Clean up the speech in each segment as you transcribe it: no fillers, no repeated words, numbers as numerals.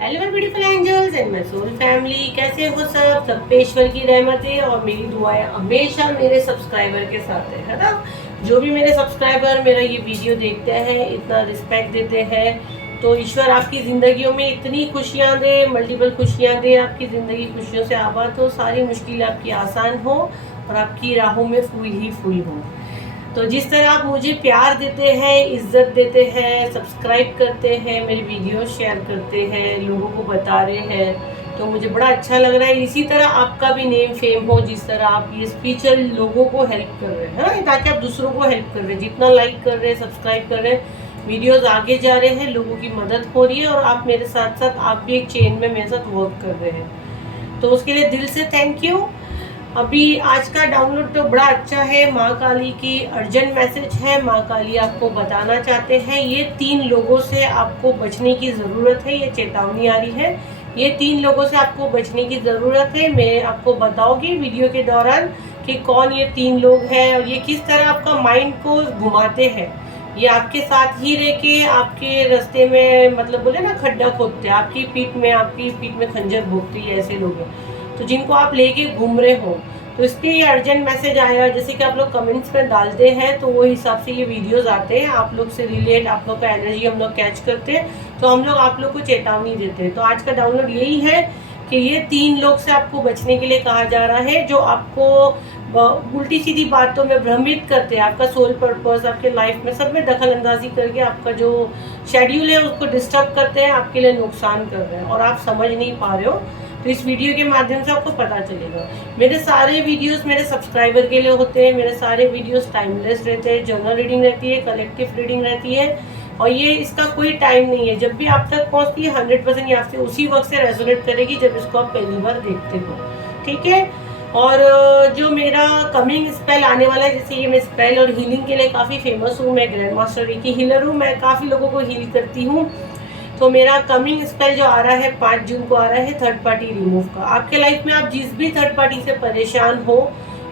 Hello my beautiful angels and my soul family, कैसे हो सब पे ईश्वर की रहमत है और मेरी दुआएं हमेशा मेरे सब्सक्राइबर के साथ है ना। जो भी मेरे सब्सक्राइबर मेरा ये वीडियो देखते हैं, इतना रिस्पेक्ट देते हैं, तो ईश्वर आपकी ज़िंदगियों में इतनी खुशियाँ दे, मल्टीपल खुशियाँ दे, आपकी ज़िंदगी खुशियों से आबाद हो, सारी मुश्किलें आपकी आसान हो और आपकी राहों में फूल ही फूल हो। तो जिस तरह आप मुझे प्यार देते हैं, इज्जत देते हैं, सब्सक्राइब करते हैं, मेरी वीडियो शेयर करते हैं, लोगों को बता रहे हैं, तो मुझे बड़ा अच्छा लग रहा है। इसी तरह आपका भी नेम फेम हो, जिस तरह आप ये स्पिरिचुअल लोगों को हेल्प कर रहे हैं, हाँ, ताकि आप दूसरों को हेल्प कर रहे हैं। जितना लाइक कर रहे हैं, सब्सक्राइब कर रहे हैं, वीडियोस आगे जा रहे हैं, लोगों की मदद हो रही है और आप मेरे साथ साथ आप भी एक चेन में मेरे साथ वर्क कर रहे हैं, तो उसके लिए दिल से थैंक यू। अभी आज का डाउनलोड तो बड़ा अच्छा है। माँ काली की अर्जेंट मैसेज है। माँ काली आपको बताना चाहते हैं, ये 3 लोगों से आपको बचने की ज़रूरत है। ये चेतावनी आ रही है, ये 3 लोगों से आपको बचने की ज़रूरत है। मैं आपको बताऊंगी वीडियो के दौरान कि कौन ये 3 लोग हैं और ये किस तरह आपका माइंड को घुमाते हैं। ये आपके साथ ही रह के आपके रास्ते में, मतलब बोले ना, खड्डा खोदते हैं, आपकी पीठ में खंजर भोंकते हैं, ऐसे लोग हैं तो जिनको आप लेके घूम रहे हो। तो इसलिए ये अर्जेंट मैसेज आया। जैसे कि आप लोग कमेंट्स में डालते हैं तो वो हिसाब से ये वीडियोस आते हैं, आप लोग से रिलेट, आप लोग का एनर्जी हम लोग कैच करते हैं, तो हम लोग आप लोग को चेतावनी देते हैं। तो आज का डाउनलोड यही है कि ये 3 लोग से आपको बचने के लिए कहा जा रहा है, जो आपको उल्टी सीधी बातों में भ्रमित करते हैं, आपका सोल पर्पस, आपके लाइफ में सब में दखल अंदाजी करके आपका जो शेड्यूल है उसको डिस्टर्ब करते हैं, आपके लिए नुकसान कर रहे हैं और आप समझ नहीं पा रहे हो। तो इस वीडियो के माध्यम से आपको पता चलेगा। मेरे सारे वीडियोस मेरे सब्सक्राइबर के लिए होते हैं। मेरे सारे वीडियोस टाइमलेस रहते हैं, जनरल रीडिंग रहती है, कलेक्टिव रीडिंग रहती है और ये इसका कोई टाइम नहीं है। जब भी आप तक पहुंचती है 100% ये आपसे उसी वक्त से रेजोनेट करेगी जब इसको आप पहली बार देखते हो, ठीक है। और जो मेरा कमिंग स्पेल आने वाला है, जैसे ये मैं स्पेल और हीलिंग के लिए काफ़ी फेमस हूँ, मैं ग्रैंड मास्टर रेकी हीलर हूँ, मैं काफ़ी लोगों को हील करती हूँ। तो मेरा कमिंग स्पेल जो आ रहा है 5 जून को आ रहा है, थर्ड पार्टी रिमूव का। आपके लाइफ में आप जिस भी थर्ड पार्टी से परेशान हो,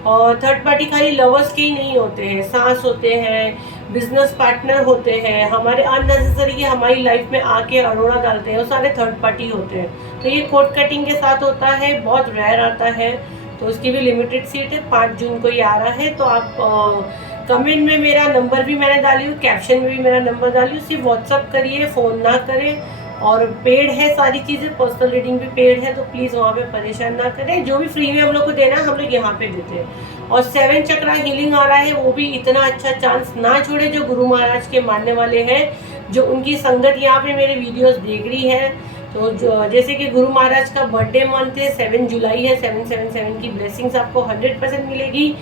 और थर्ड पार्टी खाली लवर्स के ही नहीं होते हैं, सास होते हैं, बिजनेस पार्टनर होते हैं, हमारे अननेसेसरी हमारी लाइफ में आके अरोड़ा डालते हैं, वो सारे थर्ड पार्टी होते हैं। तो ये कोर्ट कटिंग के साथ होता है, बहुत रेयर आता है, तो उसकी भी लिमिटेड सीट है। 5 जून को ये आ रहा है। तो आप कमेंट में मेरा नंबर भी मैंने डाली हूँ, कैप्शन में भी मेरा नंबर डाली हूँ, सिर्फ व्हाट्सअप करिए, फ़ोन ना करें। और पेड है सारी चीज़ें, पर्सनल रीडिंग भी पेड है, तो प्लीज़ वहाँ पे परेशान ना करें। जो भी फ्री में हम लोग को देना है हम लोग यहाँ पे देते हैं। और 7 चक्रा हीलिंग आ रहा है, वो भी इतना अच्छा चांस ना छोड़े जो गुरु महाराज के मानने वाले हैं, जो उनकी संगत यहाँ पे मेरे वीडियोज़ देख रही है। तो जो जैसे कि गुरु महाराज का बर्थडे मंथ है, 7 जुलाई है, 777 की ब्लेसिंग्स आपको 100% मिलेगी।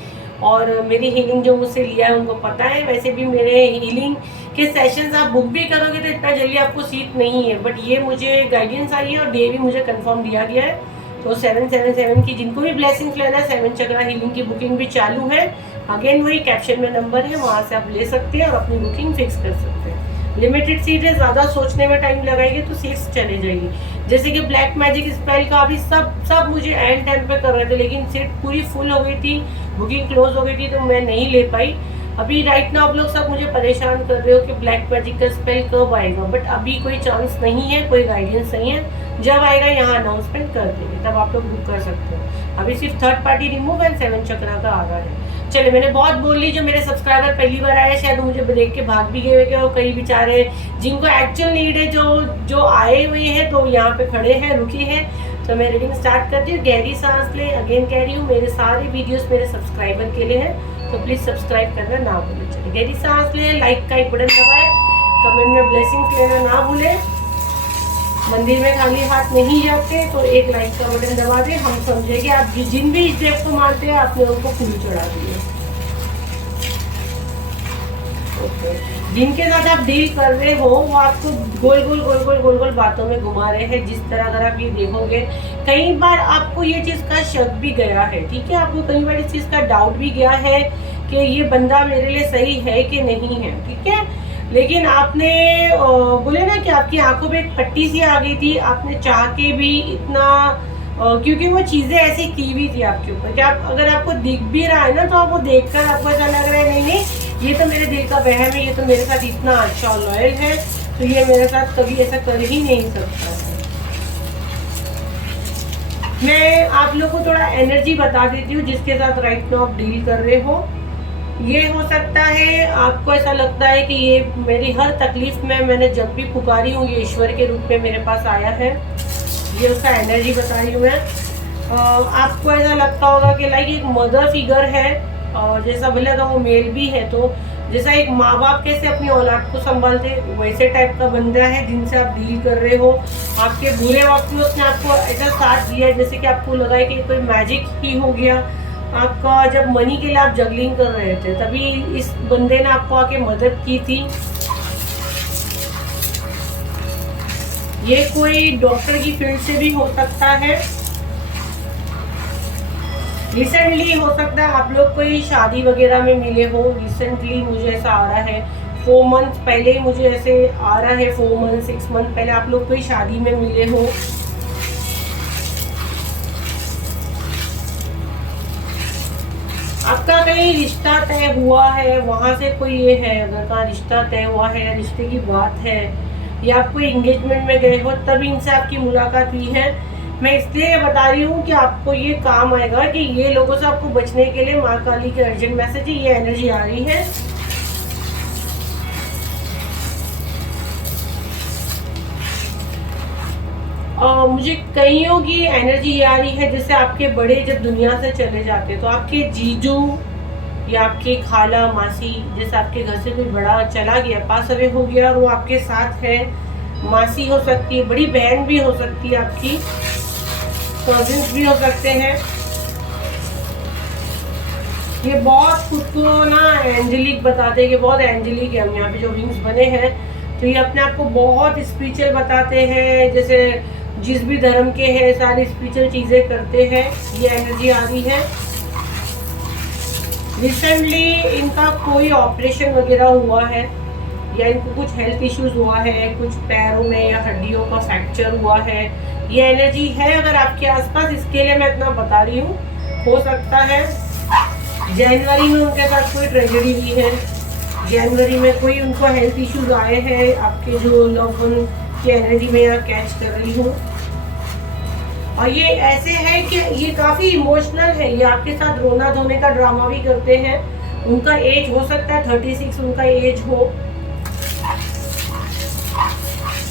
और मेरी हीलिंग जो मुझसे लिया है उनको पता है। वैसे भी मेरे हीलिंग के सेशंस आप बुक भी करोगे तो इतना जल्दी आपको सीट नहीं है, बट ये मुझे गाइडेंस आई है और डे भी मुझे कंफर्म दिया गया है। तो 777 की जिनको भी ब्लेसिंग्स लेना है, 7 चक्रा हीलिंग की बुकिंग भी चालू है। अगेन वही कैप्शन में नंबर है, वहाँ से आप ले सकते हैं और अपनी बुकिंग फिक्स कर सकते हैं। लिमिटेड सीट है, ज़्यादा सोचने में टाइम लगाएंगे तो सीट्स चले जाएगी। जैसे कि ब्लैक मैजिक स्पेल का अभी सब मुझे एंड टाइम पे कर रहे थे, लेकिन सीट पूरी फुल हो गई थी, बुकिंग क्लोज हो गई थी, तो मैं नहीं ले पाई। अभी राइट नाउ आप लोग सब मुझे परेशान कर रहे हो कि ब्लैक मैजिक का स्पेल कब आएगा, बट अभी कोई चांस नहीं है, कोई गाइडेंस नहीं है। जब आएगा यहाँ अनाउंसमेंट कर देंगे, तब आप लोग बुक कर सकते हो। अभी सिर्फ थर्ड पार्टी रिमूव एंड 7 चक्रा का आ रहा है। चलिए, मैंने बहुत बोल ली। जो मेरे सब्सक्राइबर पहली बार आए, शायद मुझे देख के भाग भी गए कि, और कई बेचारे जिनको एक्चुअल नीड है, जो आए हुए हैं, तो यहाँ पे खड़े हैं, रुके हैं। तो मैं रीडिंग स्टार्ट करती हूँ। गहरी सांस ले। अगेन कह रही हूँ, मेरे सारे वीडियोस मेरे सब्सक्राइबर के लिए हैं, तो प्लीज़ सब्सक्राइब करना ना भूलें। चलिए, गहरी सांस ले, लाइक का एक बटन दबाएं, कमेंट में ब्लेसिंग्स लेना ना भूलें। मंदिर में खाली हाथ नहीं जाते, तो एक लाइक का बटन दबा दें। हम समझेंगे आप जिन भी इस देव को मानते हैं, आपने उनको फूल चढ़ा दिए। जिनके साथ आप डील कर रहे हो, वो आपको गोल गोल बातों में घुमा रहे हैं। जिस तरह अगर आप ये देखोगे, कई बार आपको ये चीज़ का शक भी गया है, ठीक है, आपको कई बार इस चीज़ का डाउट भी गया है कि ये बंदा मेरे लिए सही है कि नहीं है, ठीक है। लेकिन आपने बोले ना कि आपकी आंखों में एक पट्टी सी आ गई थी, आपने चाह के भी इतना क्योंकि वो चीज़ें ऐसी की हुई थी आपके ऊपर कि आप, अगर आपको दिख भी रहा है ना, तो आप वो देखकर आपको ऐसा लग रहा है नहीं नहीं, ये तो मेरे दिल का वहम है, ये तो मेरे साथ इतना अच्छा लॉयल है, तो ये मेरे साथ कभी ऐसा कर ही नहीं सकता है। मैं आप लोग को थोड़ा एनर्जी बता देती हूँ जिसके साथ राइट नाउ आप डील कर रहे हो। ये हो सकता है आपको ऐसा लगता है कि ये मेरी हर तकलीफ में मैंने जब भी पुकारी हूँ ये ईश्वर के रूप में मेरे पास आया है। ये उसका एनर्जी बता रही हूँ मैं। आपको ऐसा लगता होगा कि लाइक एक मदर फिगर है, और जैसा भले अगर वो मेल भी है तो जैसा एक माँ बाप कैसे अपनी औलाद को संभालते वैसे टाइप का बंदा है जिनसे आप डील कर रहे हो। आपके बुरे वक्त में उसने आपको ऐसा साथ दिया है जैसे कि आपको लगा है कि कोई मैजिक ही हो गया। आपका जब मनी के लिए आप जगलिंग कर रहे थे तभी इस बंदे ने आपको आके मदद की थी। ये कोई डॉक्टर की फील्ड से भी हो सकता है। रिसेंटली हो सकता है आप लोग कोई शादी वगैरह में मिले हो। रिसेंटली मुझे ऐसा आ रहा है 4 मंथ पहले ही मुझे ऐसे आ रहा है, 4 मंथ 6 मंथ पहले आप लोग कोई शादी में मिले हो। आपका कहीं रिश्ता तय हुआ है, वहां से कोई ये है अगर का रिश्ता तय हुआ है या रिश्ते की बात है या आप कोई एंगेजमेंट में गए हो तब इनसे आपकी मुलाकात हुई है। मैं इसलिए बता रही हूँ कि आपको ये काम आएगा कि ये लोगों से आपको बचने के लिए माँ काली के अर्जेंट मैसेज ये एनर्जी आ रही है। मुझे कईयों की एनर्जी आ रही है जैसे आपके बड़े जब दुनिया से चले जाते तो आपके जीजू या आपके खाला मासी, जैसे आपके घर से कोई बड़ा चला गया, पास अवे हो गया और वो आपके साथ है। मासी हो सकती है, बड़ी बहन भी हो सकती है, आपकी कजिन्स भी हो सकते हैं। ये बहुत खुद को ना एंजेलिक बताते हैं कि बहुत एंजेलिक है हम यहाँ पे जो विंग्स बने हैं, तो ये अपने आप को बहुत स्पिरिचुअल बताते हैं। जैसे जिस भी धर्म के हैं सारी स्पिरिचुअल चीजें करते हैं। ये एनर्जी आ रही है। रिसेंटली इनका कोई ऑपरेशन वगैरह हुआ है या इनको कुछ हेल्थ इश्यूज हुआ है, कुछ पैरों में या हड्डियों का फ्रैक्चर हुआ है। ये एनर्जी है अगर आपके आसपास, इसके लिए मैं इतना बता रही हूँ। हो सकता है जनवरी में उनके साथ कोई ट्रेजेडी हुई है, जनवरी में कोई उनको हेल्थ इश्यूज आए हैं। आपके जो लव वन की एनर्जी में यहाँ कैच कर रही हूँ। और ये ऐसे है कि ये काफी इमोशनल है, ये आपके साथ रोना धोने का ड्रामा भी करते हैं। उनका एज हो सकता है 36 उनका एज हो।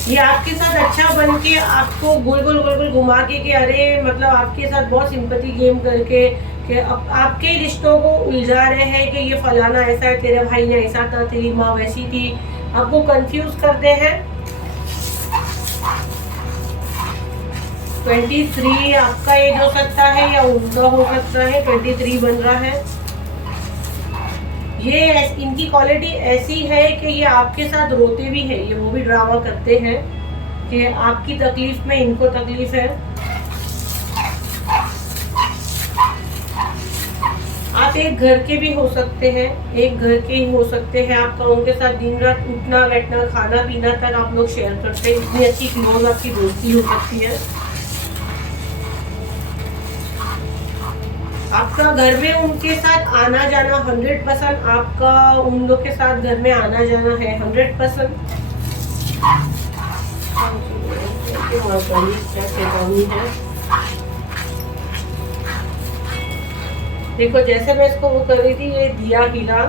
ये आपके साथ अच्छा बन के आपको गोल गोल गोल गोल घुमा के कि अरे मतलब आपके साथ बहुत सिंपैथी गेम करके कि आपके रिश्तों को उलझा रहे हैं कि ये फलाना ऐसा है, तेरे भाई ने ऐसा था, तेरी माँ वैसी थी, आपको कंफ्यूज करते हैं। 23 आपका एज हो सकता है या उनका हो सकता है, 23 बन रहा है। ये इनकी क्वालिटी ऐसी है कि ये आपके साथ रोते भी हैं, ये वो भी ड्रामा करते हैं कि आपकी तकलीफ में इनको तकलीफ है। आप एक घर के भी हो सकते हैं, एक घर के ही हो सकते हैं। आपका उनके साथ दिन रात उठना बैठना खाना पीना तक आप लोग शेयर करते हैं। इतनी अच्छी क्लोज आपकी दोस्ती हो सकती है। आपका घर में उनके साथ आना जाना 100%, आपका उन लोग के साथ घर में आना जाना है 100%। क्या चेतावनी है? देखो जैसे मैं इसको वो कर रही थी, ये दिया हिला,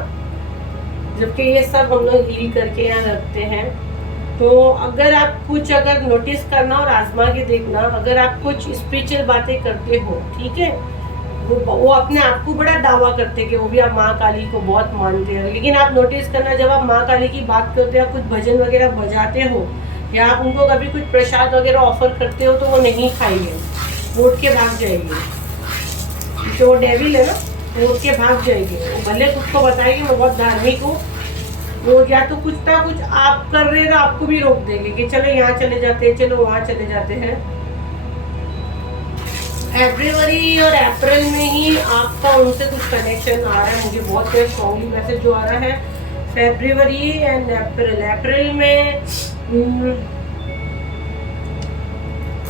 जबकि ये सब हम लोग हील करके यहाँ रखते हैं। तो अगर आप कुछ अगर नोटिस करना और आजमा के देखना, अगर आप कुछ स्पिरिचुअल बातें करते हो, ठीक है, वो अपने आप को बड़ा दावा करते हैं कि वो भी आप माँ काली को बहुत मानते हैं, लेकिन आप नोटिस करना जब आप माँ काली की बात करते हो, आप कुछ भजन वगैरह बजाते हो या आप उनको कभी कुछ प्रसाद वगैरह ऑफर करते हो तो वो नहीं खाएंगे, वो उठ के भाग जाएंगे। जो डेविल है ना, वो उठ के भाग जाएंगे। वो भले खुद को बताएगी मैं बहुत धार्मिक हूँ, वो या तो कुछ ना कुछ आप कर रहे हो आपको भी रोक देंगे कि चलो यहाँ चले जाते हैं, चलो वहाँ चले जाते हैं। फरवरी और अप्रैल में ही आपका उनसे कुछ कनेक्शन आ रहा है, मुझे बहुत स्ट्रॉन्गली मैसेज जो आ रहा है। फरवरी एंड अप्रैल में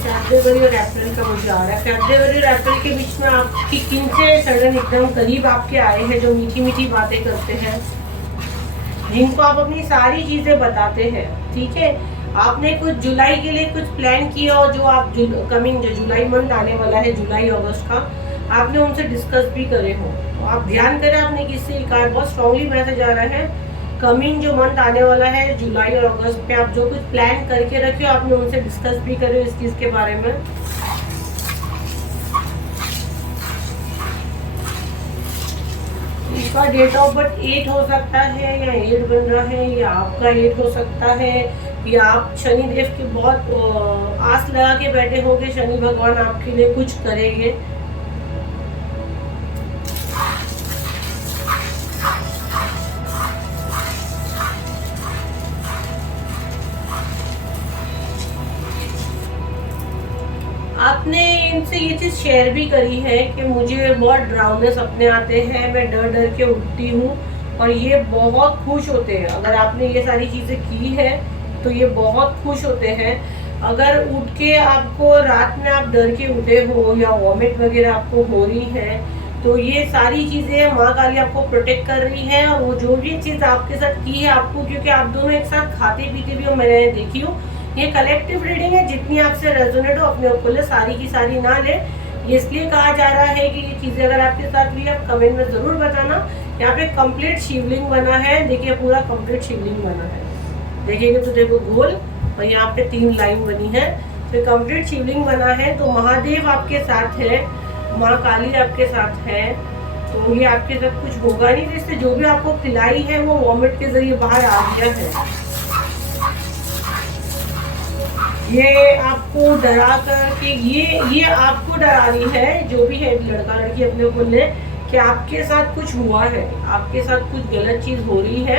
फरवरी और अप्रैल का मुझे आ रहा है। फरवरी और अप्रैल के बीच में आपकी किन से सडन एकदम करीब आपके आए हैं जो मीठी मीठी बातें करते हैं, जिनको आप अपनी सारी चीजें बताते हैं, ठीक है। आपने कुछ जुलाई के लिए कुछ प्लान किया हो, जो आप कमिंग जो जुलाई मंथ आने वाला है, जुलाई अगस्त का, आपने उनसे डिस्कस भी करे हो, तो आप ध्यान करें आपने किससे कहा है। बहुत स्ट्रांगली मैसेज आ रहा है, कमिंग जो मंथ आने वाला है जुलाई और अगस्त पे आप जो कुछ प्लान करके रखे हो, आपने उनसे डिस्कस भी करे इस चीज़ के बारे में। इसका डेट ऑफ बर्थ 8 हो सकता है, या 8 बन रहा है, या आपका 8 हो सकता है, या आप शनिदेव की बहुत आस लगा के बैठे होंगे, शनि भगवान आपके लिए कुछ करेंगे। आपने इनसे ये चीज़ शेयर भी करी है कि मुझे बहुत डरावने सपने आते हैं, मैं डर डर के उठती हूँ, और ये बहुत खुश होते हैं। अगर आपने ये सारी चीज़ें की है तो ये बहुत खुश होते हैं। अगर उठ के आपको रात में आप डर के उठे हो, या वॉमिट वगैरह आपको हो रही है, तो ये सारी चीज़ें माँ काली आपको प्रोटेक्ट कर रही है। और वो जो भी चीज़ आपके साथ की है आपको, क्योंकि आप दोनों एक साथ खाते पीते भी हो, मैंने देखी हूँ। ये कलेक्टिव रीडिंग है, जितनी आपसे रेजोनेट हो अपने ऊपर ले, सारी की सारी ना ले। ये इसलिए कहा जा रहा है कि ये चीज़ें अगर आपके साथ हुई आप कमेंट में ज़रूर बताना। यहाँ पे कंप्लीट शिवलिंग बना है, देखिए पूरा कंप्लीट शिवलिंग बना है, देखिएगा तो देखो गोल, और यहाँ पे 3 लाइन बनी है, तो कंप्लीट शिवलिंग बना है। तो महादेव आपके साथ है, माँ काली आपके साथ है, तो ये आपके साथ कुछ होगा नहीं। जिससे जो भी आपको खिलाई है वो वॉमिट के जरिए बाहर आ गया है। ये आपको डरा कर के ये आपको डरा रही है, जो भी है लड़का लड़की अपने को ले, कि आपके साथ कुछ हुआ है, आपके साथ कुछ गलत चीज़ हो रही है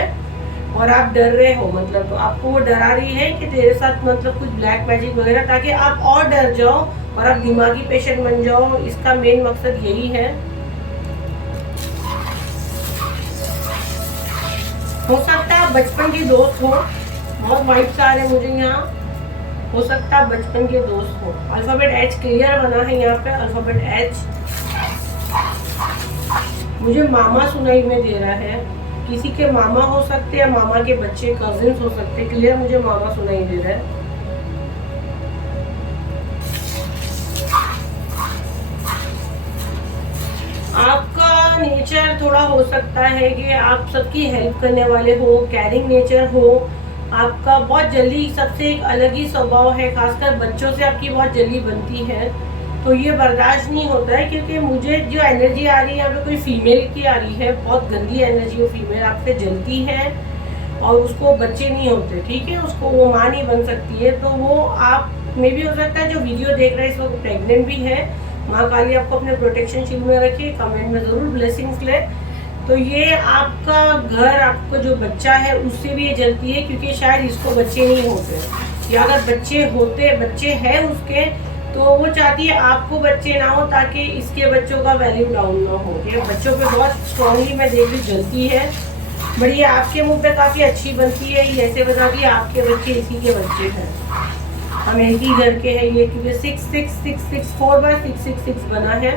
और आप डर रहे हो। मतलब तो आपको वो डरा रही है कि तेरे साथ मतलब कुछ ब्लैक मैजिक वगैरह, ताकि आप और डर जाओ और आप दिमागी पेशेंट बन जाओ। इसका मेन मकसद यही है। हो सकता है बचपन की दोस्त हो, बहुत वाइब्स आ रहे हैं मुझे यहाँ। हो सकता है बचपन के दोस्त हो। अल्फाबेट एच क्लियर बना है यहाँ पे, अल्फाबेट एच। मुझे मामा सुनाई में दे रहा है, किसी के मामा हो सकते हैं, मामा के बच्चे कजिन्स हो सकते हैं। क्लियर मुझे मामा सुनाई दे रहा है। आपका नेचर थोड़ा हो सकता है कि आप सबकी हेल्प करने वाले हो, कैरिंग नेचर हो आपका, बहुत जल्दी सबसे एक अलग ही स्वभाव है, खासकर बच्चों से आपकी बहुत जल्दी बनती है। तो ये बर्दाश्त नहीं होता है, क्योंकि मुझे जो एनर्जी आ रही है यहाँ पे कोई फीमेल की आ रही है, बहुत गंदी एनर्जी। वो फीमेल आपसे जलती है और उसको बच्चे नहीं होते, ठीक है, उसको वो माँ नहीं बन सकती है। तो वो आप में भी हो सकता है जो वीडियो देख रहे हैं इस वक्त प्रेग्नेंट भी है। माँ काली आपको अपने प्रोटेक्शन शील्ड में रखिए, कमेंट में ज़रूर ब्लेसिंग्स ले। तो ये आपका घर, आपका जो बच्चा है उससे भी ये जलती है, क्योंकि शायद इसको बच्चे नहीं होते, या अगर बच्चे हैं उसके, तो वो चाहती है आपको बच्चे ना हो, ताकि इसके बच्चों का वैल्यू डाउन ना हो। ये बच्चों पे बहुत स्ट्रांगली मैं देख रही जलती है। बड़ी आपके मुंह पे काफ़ी अच्छी बनती है, ये ऐसे बताती है आपके बच्चे इसी के बच्चे हैं, हम एक ही घर के हैं। ये क्योंकि 6666 4/666 बना है,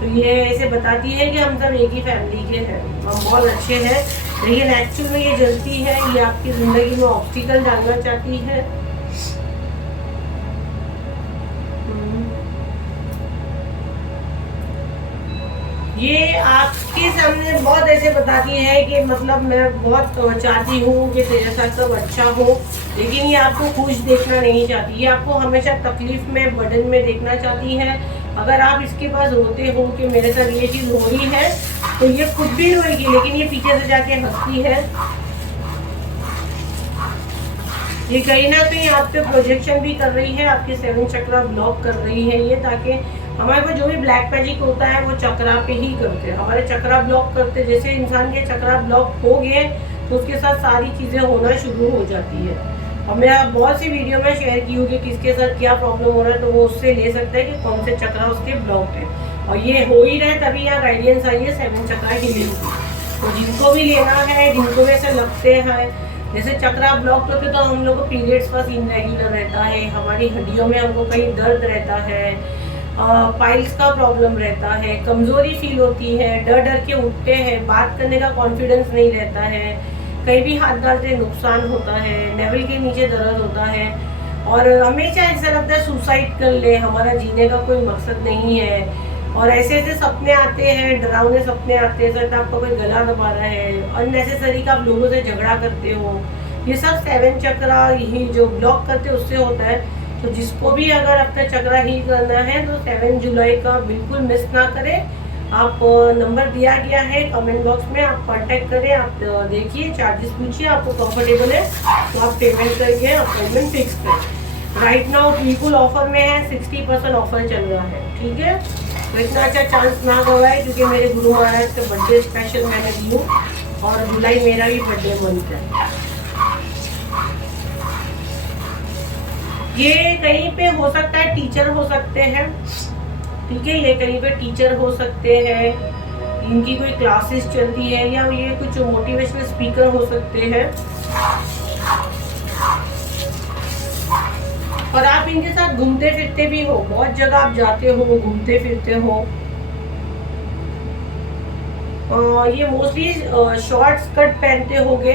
तो ये ऐसे बताती है कि हम सब एक ही फैमिली के हैं, हम बहुत अच्छे हैं। लेकिन एक्चुअल में ये जलती है, ये आपकी ज़िंदगी में ऑब्स्टिकल डालना चाहती है। ये आपके सामने बहुत ऐसे बताती है कि मतलब मैं बहुत चाहती हूँ कि तेरे साथ सब अच्छा हो, लेकिन ये आपको खुश देखना नहीं चाहती, ये आपको हमेशा तकलीफ में, बर्डन में देखना चाहती है। अगर आप इसके पास रोते हो कि मेरे साथ ये चीज़ हो रही है, तो ये खुद भी रोएगी, लेकिन ये पीछे से जाके हंसती है। ये कहीं ना कहीं आप पे प्रोजेक्शन भी कर रही है, आपके 7 चक्रा ब्लॉक कर रही है ये, ताकि हमारे पास जो भी ब्लैक मैजिक होता है वो चक्रा पे ही करते हैं, हमारे चक्रा ब्लॉक करते। जैसे इंसान के चक्रा ब्लॉक हो गए तो उसके साथ सारी चीज़ें होना शुरू हो जाती है। और मैं बहुत सी वीडियो में शेयर की होगी किसके साथ क्या प्रॉब्लम हो रहा है, तो वो उससे ले सकता है कि कौन से चक्रा उसके ब्लॉक है। और ये हो ही रहा है, तभी यहाँ गाइडेंस आई है 7 चक्रा हीलिंग की। तो जिनको भी लेना है, जिनको भी ऐसे लगते हैं जैसे चक्रा ब्लॉक होते, तो हम लोग को पीरियड्स पास इनरेगुलर रहता है, हमारी हड्डियों में हमको कहीं दर्द रहता है, पाइल्स का प्रॉब्लम रहता है, कमज़ोरी फील होती है, डर डर के उठते हैं, बात करने का कॉन्फिडेंस नहीं रहता है, कहीं भी हाथ डालते नुकसान होता है, नेवल के नीचे दर्द होता है और हमेशा ऐसा लगता है सुसाइड कर ले, हमारा जीने का कोई मकसद नहीं है। और ऐसे ऐसे सपने आते हैं, डरावने सपने आते हैं, सर आपका कोई गला दबा रहा है, अननेसेसरी का आप लोगों से झगड़ा करते हो, ये सब 7 चक्रा ही जो ब्लॉक करते हैं उससे होता है। तो जिसको भी अगर अपना चक्रा हील करना है तो 7 जुलाई का बिल्कुल मिस ना करें। आप नंबर दिया गया है कमेंट बॉक्स में, आप कांटेक्ट करें, आप देखिए, चार्जेस पूछिए, आपको कंफर्टेबल है तो आप पेमेंट करके अपॉइंटमेंट फिक्स करें। राइट नाउ बिल्कुल ऑफर में है, 60% ऑफर चल रहा है, ठीक है। तो इतना अच्छा चांस ना गवाए, क्योंकि मेरे गुरु महाराज का बर्थडे स्पेशल मैंने दी हूँ और जुलाई मेरा भी बर्थडे मंथ है। ये कहीं पे हो सकता है टीचर हो सकते हैं, ठीक है, ये कहीं पे टीचर हो सकते हैं, इनकी कोई क्लासेस चलती है, या ये कुछ मोटिवेशनल स्पीकर हो सकते हैं और आप इनके साथ घूमते फिरते भी हो, बहुत जगह आप जाते हो, घूमते फिरते हो। ये मोस्टली शॉर्ट स्कर्ट पहनते होगे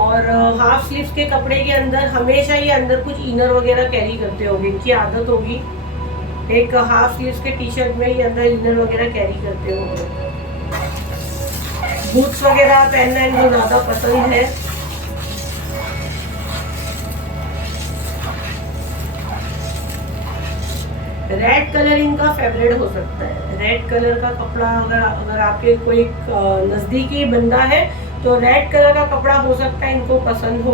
और हाफ स्लीव्स के कपड़े के अंदर हमेशा ये अंदर कुछ इनर वगैरह कैरी करते होंगे, इनकी आदत होगी। एक हाफ स्लीव्स के टी शर्ट में ये अंदर इनर वगैरह कैरी करते होंगे। बूट्स वगैरह पहनना इनको ज़्यादा पसंद है। रेड कलर इनका फेवरेट हो सकता है। रेड कलर का कपड़ा अगर आपके कोई नज़दीकी बंदा है तो रेड कलर का कपड़ा हो सकता है इनको पसंद हो।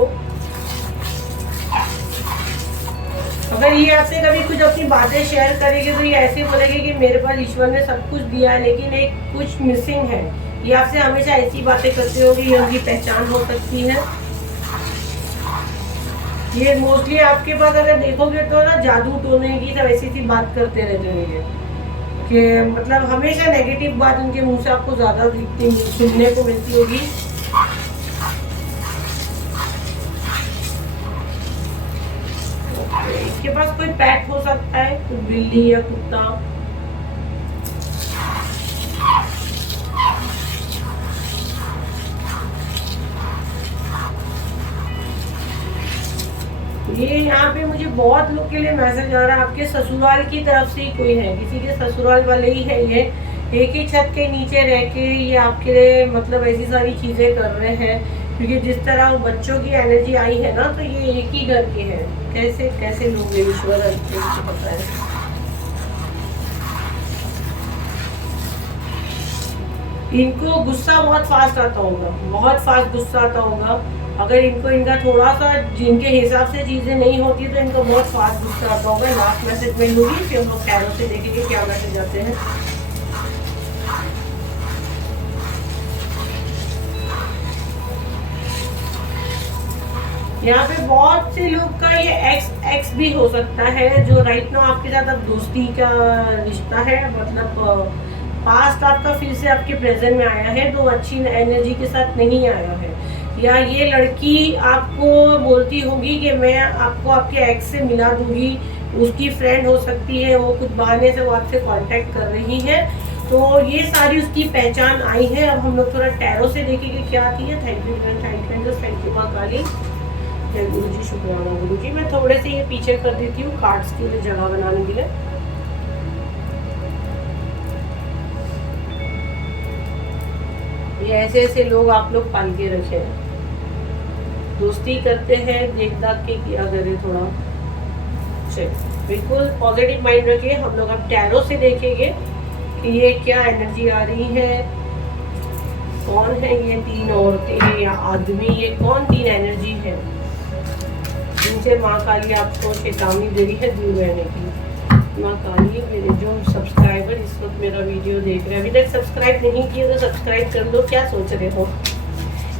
अगर ये आपसे कभी कुछ अपनी बातें शेयर करेंगे तो ये ऐसे बोलेंगे कि मेरे पास ईश्वर ने सब कुछ दिया है लेकिन एक कुछ मिसिंग है। ये आपसे हमेशा ऐसी बातें करते होगी, ये उनकी पहचान हो सकती है। ये मोस्टली आपके पास अगर देखोगे तो ना जादू टोने की सब ऐसी बात करते रहते होंगे कि मतलब हमेशा नेगेटिव बात उनके मुंह से आपको ज़्यादा सुनने को मिलती होगी। इसके पास कोई पेट हो सकता है, कोई बिल्ली या कुत्ता। ये यहाँ पे मुझे बहुत लोग के लिए मैसेज आ रहा है, आपके ससुराल की तरफ से ही कोई है, किसी के ससुराल वाले ही है। ये एक ही छत के नीचे रह के ये आपके लिए मतलब ऐसी सारी चीज़ें कर रहे हैं, क्योंकि जिस तरह वो बच्चों की एनर्जी आई है ना, तो ये एक ही घर के हैं। कैसे कैसे लोग ईश्वर पता है। इनको गुस्सा बहुत फास्ट आता होगा, बहुत फास्ट गुस्सा आता होगा। अगर इनको इनका थोड़ा सा जिनके हिसाब से चीज़ें नहीं होती तो इनको बहुत फास्ट गुस्सा आता होगा। लास्ट मैसेज में लूँगी, फिर हम लोग कैरों से देखेंगे क्या मैसेज आते हैं। यहाँ पे बहुत से लोग का ये एक्स भी हो सकता है, जो राइट नाउ आपके साथ अब दोस्ती का रिश्ता है, मतलब पास्ट आपका फिर से आपके प्रेजेंट में आया है, तो अच्छी एनर्जी के साथ नहीं आया है। या ये लड़की आपको बोलती होगी कि मैं आपको आपके एक्स से मिला दूंगी, उसकी फ्रेंड हो सकती है, वो कुछ बहाने से वो आपसे कांटेक्ट कर रही है। तो ये सारी उसकी पहचान आई है। अब हम लोग थोड़ा टैरो से देखेंगे क्या आती है। थैंक यू माँ काली, जय गुरु जी, शुक्राना गुरु जी। मैं थोड़े से ये पीछे कर देती हूँ कार्ड्स के लिए जगह बनाने के लिए। ये ऐसे ऐसे लोग आप लोग पाल के रखे हैं, दोस्ती करते हैं, देख दाख के किया करे थोड़ा। चलिए बिल्कुल पॉजिटिव माइंड रखिए। हम लोग अब टैरो से देखेंगे कि ये क्या एनर्जी आ रही है, कौन है ये 3 औरतें या आदमी, ये कौन 3 एनर्जी है जिनसे माँ काली आपको चेतावनी दे रही है दूर रहने की। माँ काली, मेरे जो सब्सक्राइबर इस वक्त मेरा वीडियो देख रहे हैं, अभी तक सब्सक्राइब नहीं किए तो सब्सक्राइब कर दो। क्या सोच रहे हो?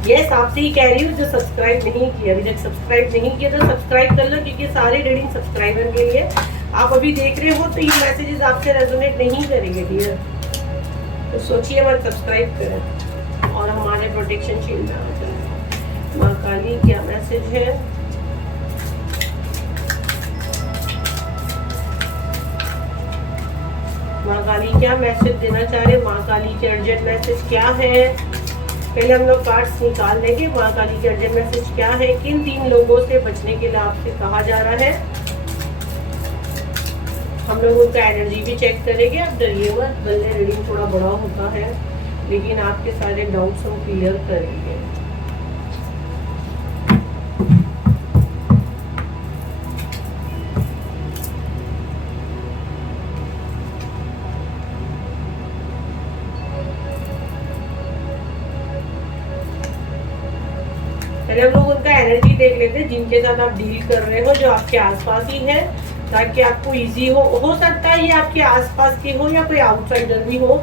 यस, आपसे ही कह रही हूँ, जो सब्सक्राइब नहीं किया अभी तक, सब्सक्राइब नहीं किया तो सब्सक्राइब कर लो, क्योंकि सारे रीडिंग सब्सक्राइबर के लिए। आप अभी देख रहे हो तो ये मैसेजेस आपसे रेजोनेट नहीं करेंगे डियर, तो सोचिए मत, सब्सक्राइब करें और हमारे प्रोटेक्शन शील्ड में आ जाए। माँ काली क्या मैसेज है? माँ काली क्या मैसेज देना चाह रहे? माँ काली के अर्जेंट मैसेज क्या है? पहले हम लोग कार्ड्स निकाल लेंगे। माँ काली की अर्जेंट मैसेज क्या है, किन 3 लोगों से बचने के लिए आपसे कहा जा रहा है। हम लोग उनका एनर्जी भी चेक करेंगे। आप डरिए मत, भले रीडिंग थोड़ा बड़ा होता है लेकिन आपके सारे डाउट्स हम क्लियर करेंगे। पहले हम लोग उनका एनर्जी देख लेते हैं जिनके साथ आप डील कर रहे हो, जो आपके आसपास ही है, ताकि आपको इजी हो सकता है ये आपके आसपास के हो या कोई आउटसाइडर भी हो।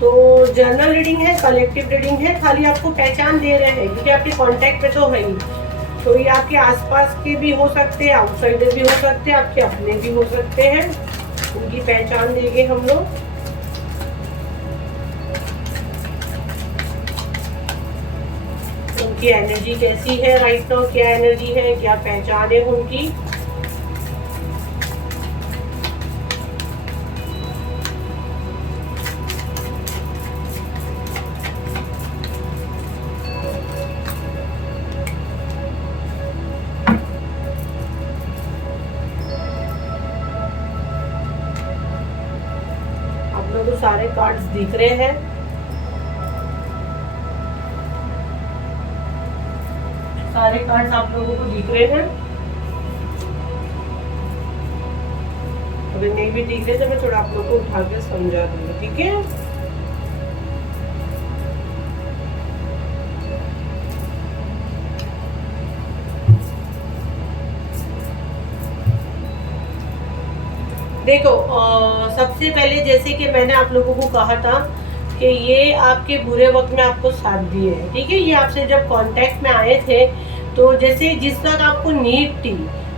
तो जर्नल रीडिंग है, कलेक्टिव रीडिंग है, खाली आपको पहचान दे रहे हैं क्योंकि आपके कांटेक्ट पे तो है ही। तो ये आपके आसपास के भी हो सकते हैं, आउटसाइडर भी हो सकते हैं, आपके अपने भी हो सकते हैं। उनकी पहचान देंगे हम लोग। उनकी एनर्जी कैसी है राइट नाउ, क्या एनर्जी है, क्या पहचान है उनकी। आप लोगों को सारे कार्ड्स दिख रहे हैं। सारे कार्ड्स आप लोगों को दिख रहे हैं। अगर नहीं भी दिख रहे तो मैं थोड़ा आप लोगों को उठा के समझा दूंगी, ठीक है। देखो सबसे पहले जैसे कि मैंने आप लोगों को कहा था कि ये आपके बुरे वक्त में आपको साथ दिए हैं, ठीक है। ये आपसे जब कांटेक्ट में आए थे तो जैसे जिस वक्त आपको नीड थी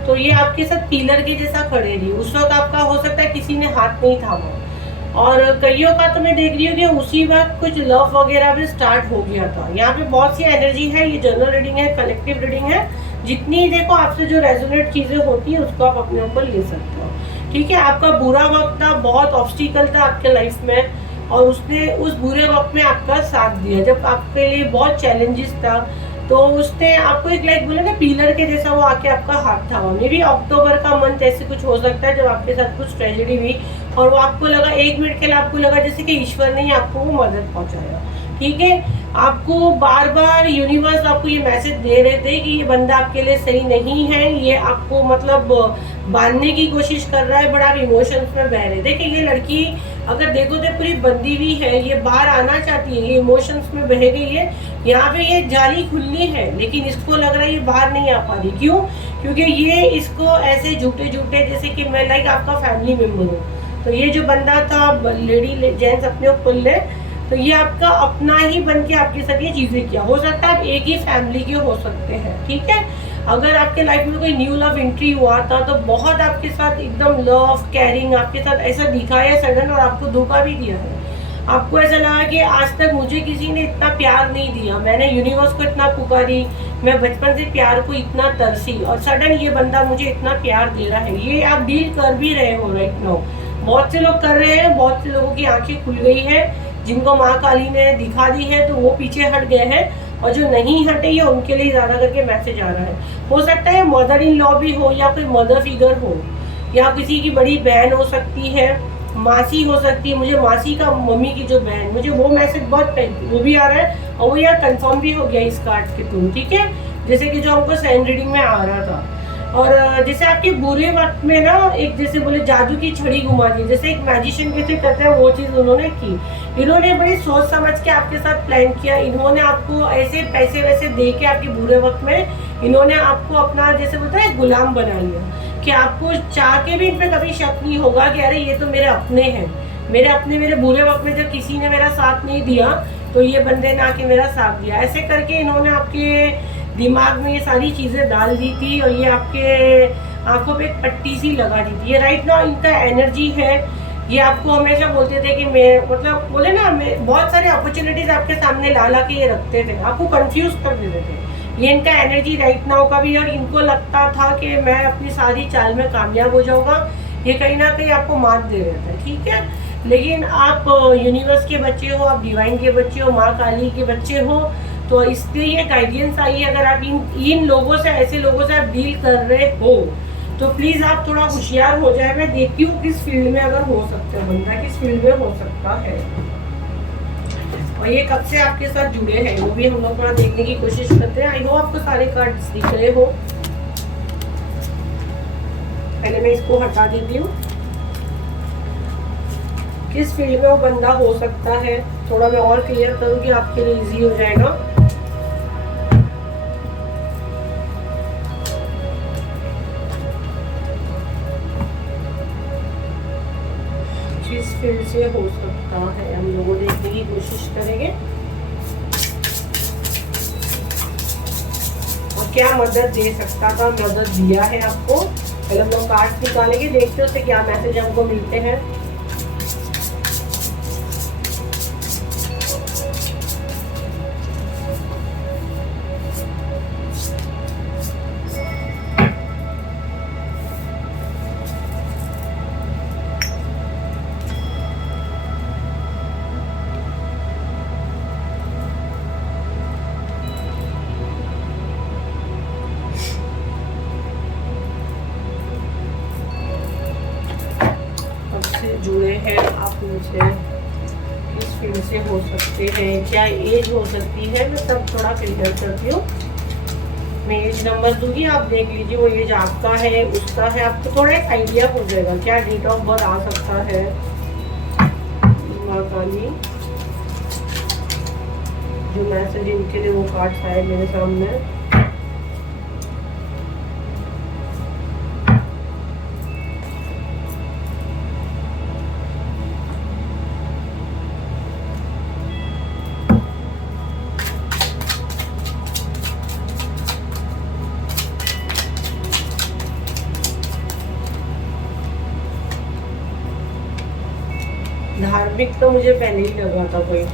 तो ये आपके साथ पिलर के जैसा खड़े रही। उस वक्त आपका हो सकता है किसी ने हाथ नहीं थामा, और कईयों का तो मैं देख रही हूँ कि उसी वक्त कुछ लव वगैरह भी स्टार्ट हो गया था। यहाँ पे बहुत सी एनर्जी है। ये जनरल रीडिंग है, कलेक्टिव रीडिंग है। जितनी देखो आपसे जो रेजोनेट चीजें होती है उसको आप अपने ऊपर ले सकते हो, ठीक है। आपका बुरा वक्त था, बहुत ऑब्स्टिकल था आपके लाइफ में, और उसने उस बुरे वक्त में आपका साथ दिया। जब आपके लिए बहुत चैलेंजेस था तो उसने आपको एक लाइक बोला ना पिलर के जैसा, वो आके आपका हाथ था। मे भी अक्टूबर का मंथ ऐसे कुछ हो सकता है जब आपके साथ कुछ ट्रेजेडी हुई और वो आपको लगा, 1 मिनट के लिए आपको लगा जैसे कि ईश्वर ने ही आपको वो मदद पहुंचाया, ठीक है। आपको बार बार यूनिवर्स आपको ये मैसेज दे रहे थे कि ये बंदा आपके लिए सही नहीं है, ये आपको मतलब बांधने की कोशिश कर रहा है, बड़ा आप इमोशंस में बह रहे। देखिए ये लड़की अगर देखो तो पूरी बंदी हुई है, ये बाहर आना चाहती है, ये इमोशंस में बह गई है। यहाँ पे ये जाली खुलनी है लेकिन इसको लग रहा है ये बाहर नहीं आ पा रही। क्यों? क्योंकि ये इसको ऐसे झूठे झूठे जैसे कि मैं लाइक आपका फैमिली मेम्बर हूँ, तो ये जो बंदा था लेडी जेंट्स अपने ऊपर ले, तो ये आपका अपना ही बन के आपके साथ ये चीजें किया। हो सकता है आप एक ही फैमिली के हो सकते हैं, ठीक है। अगर आपके लाइफ में कोई न्यू लव एंट्री हुआ था तो बहुत आपके साथ एकदम लव केयरिंग आपके साथ ऐसा दिखा है सडन, और आपको धोखा भी दिया है। आपको ऐसा लगा कि आज तक मुझे किसी ने इतना प्यार नहीं दिया, मैंने यूनिवर्स को इतना पुकारी, मैं बचपन से प्यार को इतना तरसी, और सडन ये बंदा मुझे इतना प्यार दे रहा है। ये आप डील कर भी रहे हो राइट नाउ, बहुत से लोग कर रहे हैं। बहुत से लोगों की आंखें खुल गई है, जिनको माँ काली ने दिखा दी है तो वो पीछे हट गए हैं, और जो नहीं हटे ये उनके लिए ज्यादा करके मैसेज आ रहा है। हो सकता है मदर इन लॉ भी हो, या कोई मदर फिगर हो, या किसी की बड़ी बहन हो सकती है, मासी हो सकती है। मुझे मासी का मम्मी की जो बहन, मुझे वो मैसेज बहुत वो भी आ रहा है, और वो यार कंफर्म भी हो गया इस कार्ड के थ्रू, ठीक है। जैसे कि जो हमको सैंड रीडिंग में आ रहा था। और जैसे आपके बुरे वक्त में ना एक जैसे बोले जादू की छड़ी घुमा दी, जैसे एक मैजिशियन कैसे करते हैं वो चीज उन्होंने की। इन्होंने बड़ी सोच समझ के आपके साथ प्लान किया। इन्होंने आपको ऐसे पैसे वैसे दे के आपके बुरे वक्त में इन्होंने आपको अपना जैसे बोलते हैं गुलाम बना लिया, कि आपको चाह के भी इन पे कभी शक नहीं होगा कि अरे ये तो मेरे अपने हैं, मेरे अपने। मेरे बुरे वक्त में जब किसी ने मेरा साथ नहीं दिया तो ये बंदे ने आके मेरा साथ दिया। ऐसे करके इन्होंने आपके दिमाग में ये सारी चीजें डाल दी थी, और ये आपके आंखों पे एक पट्टी सी लगा दी थी। ये राइट नाउ इनका एनर्जी है। ये आपको हमेशा बोलते थे कि मैं मतलब बोले ना, मैं बहुत सारे अपॉर्चुनिटीज आपके सामने ला ला के ये रखते थे, आपको कंफ्यूज कर देते थे। ये इनका एनर्जी राइट नाउ का भी, और इनको लगता था कि मैं अपनी सारी चाल में कामयाब हो जाऊंगा। ये कहीं ना कहीं आपको मात दे रहे थे, ठीक है। लेकिन आप यूनिवर्स के बच्चे हो, आप डिवाइन के बच्चे हो, माँ काली के बच्चे हो, तो इसलिए ये गाइडेंस आई है, अगर आप इन लोगों से, ऐसे लोगों से आप डील कर रहे हो तो प्लीज आप थोड़ा होशियार हो जाए। मैं देखती हूँ किस फील्ड में अगर हो सकता है बंदा, किस फील्ड में हो सकता है, और ये कब से आपके साथ जुड़े हैं वो भी हम लोग थोड़ा देखने की कोशिश करते हैं। आई होप आपको सारे कार्ड्स दिख रहे हो। पहले मैं इसको हटा देती हूँ। किस फील्ड में वो बंदा हो सकता है थोड़ा मैं और क्लियर करूँ कि आपके लिए इजी हो जाएगा। किस फील्ड से हो सकता है हम लोगों देखने की कोशिश करेंगे, और क्या मदद दे सकता था, मदद दिया है आपको। पहले हम लोग कार्ड्स निकालेंगे, देखते हैं उससे क्या मैसेज हमको मिलते हैं। जुड़े हैं आप मुझसे, किस फील्ड से हो सकते हैं, क्या एज हो सकती है, मैं सब थोड़ा क्लियर करती हूँ। मैं एज नंबर दूंगी, आप देख लीजिए वो एज आपका है उसका है, आपको थोड़ा एक आइडिया हो जाएगा क्या डेट ऑफ बर्थ आ सकता है। माकाली जो मैसेज इनके लिए वो कार्ड्स आए मेरे सामने। धार्मिक तो मुझे पहले ही लगा था कोई।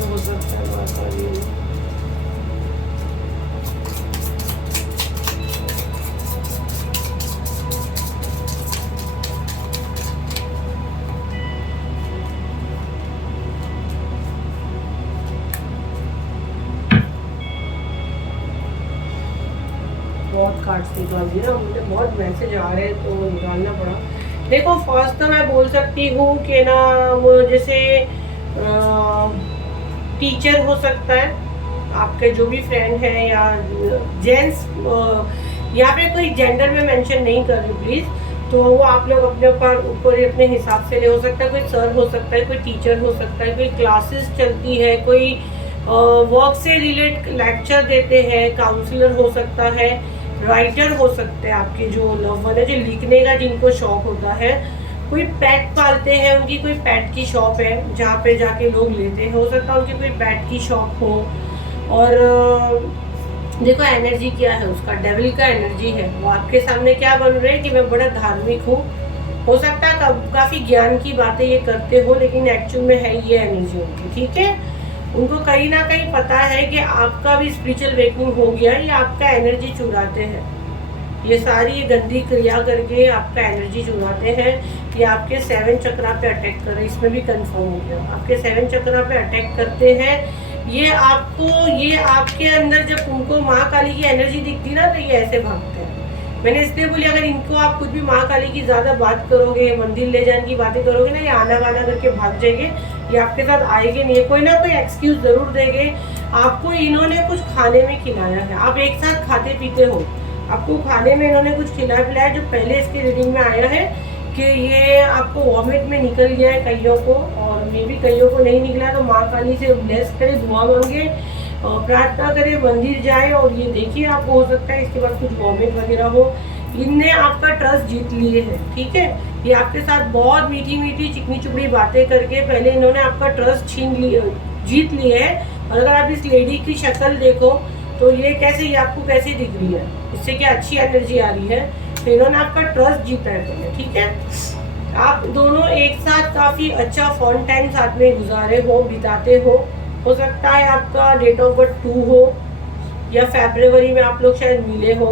हो सकता है बहुत कार्ड्स निकाल दिए ना, मुझे बहुत मैसेज आ रहे हैं तो निकालना पड़ा। देखो फर्स्ट तो मैं बोल सकती हूँ कि ना वो जैसे टीचर हो सकता है, आपके जो भी फ्रेंड है या जेंट्स, यहाँ पे कोई जेंडर में मेंशन नहीं कर रही प्लीज़, तो वो आप लोग अपने ऊपर अपने हिसाब से ले, हो सकता है कोई सर हो सकता है, कोई टीचर हो सकता है, कोई क्लासेस चलती है, कोई वर्क से रिलेट लेक्चर देते हैं, काउंसलर हो सकता है, राइटर हो सकते हैं आपके जो लव वन है, जो लिखने का जिनको शौक होता है, कोई पेट पालते हैं, उनकी कोई पेट की शॉप है जहाँ पे जाके लोग लेते हैं, हो सकता है उनकी कोई पेट की शॉप हो। और देखो एनर्जी क्या है उसका, डेविल का एनर्जी है, वो आपके सामने क्या बन रहे हैं कि मैं बड़ा धार्मिक हूँ, हो सकता है काफ़ी ज्ञान की बातें ये करते हो, लेकिन एक्चुअल में है ये एनर्जी उनकी, ठीक है। उनको कहीं ना कहीं पता है कि आपका भी स्पिरिचुअल वेकनिंग हो गया, ये आपका एनर्जी चुराते हैं, ये सारी गंदी क्रिया करके आपका एनर्जी चुराते हैं। ये आपके 7 चक्रा पे अटैक कर रहे हैं, इसमें भी कंफर्म हो गया, आपके 7 चक्रा पे अटैक करते हैं। ये आपके अंदर जब उनको माँ काली की एनर्जी दिखती ना तो ये ऐसे भागते हैं। मैंने इसलिए बोली अगर इनको आप कुछ भी माँ काली की ज़्यादा बात करोगे, मंदिर ले जाने की बातें करोगे ना, ये आना वाना करके भाग जाएंगे, ये आपके साथ आएंगे नहीं, कोई ना कोई एक्सक्यूज ज़रूर देंगे। आपको इन्होंने कुछ खाने में खिलाया है, आप एक साथ खाते पीते हो, आपको खाने में इन्होंने कुछ खिलाया पिलाया, जो पहले इसकी रीडिंग में आया है कि ये आपको वॉमिट में निकल गया है कईयों को, और मे भी कईयों को नहीं निकला, तो माँ काली से ब्लेस करे, दुआ मांगे, प्रार्थना करे, मंदिर जाए, और ये देखिए आपको हो सकता है इसके बाद कुछ वॉमिट वगैरह हो। इनने आपका ट्रस्ट जीत लिए है, ठीक है। ये आपके साथ बहुत मीठी मीठी चिकनी चुपड़ी बातें करके पहले इन्होंने आपका ट्रस्ट जीत लिए है। और अगर आप इस लेडी की शक्ल देखो तो ये कैसे, ये आपको कैसे दिख रही है, इससे क्या अच्छी एनर्जी आ रही है। तो इन्होंने आपका ट्रस्ट जीता है पहले, ठीक है। आप दोनों एक साथ काफ़ी अच्छा फन टाइम साथ में गुजारे हो, बिताते हो सकता है आपका डेट ऑफ बर्थ 2 हो या फरवरी में आप लोग शायद मिले हो।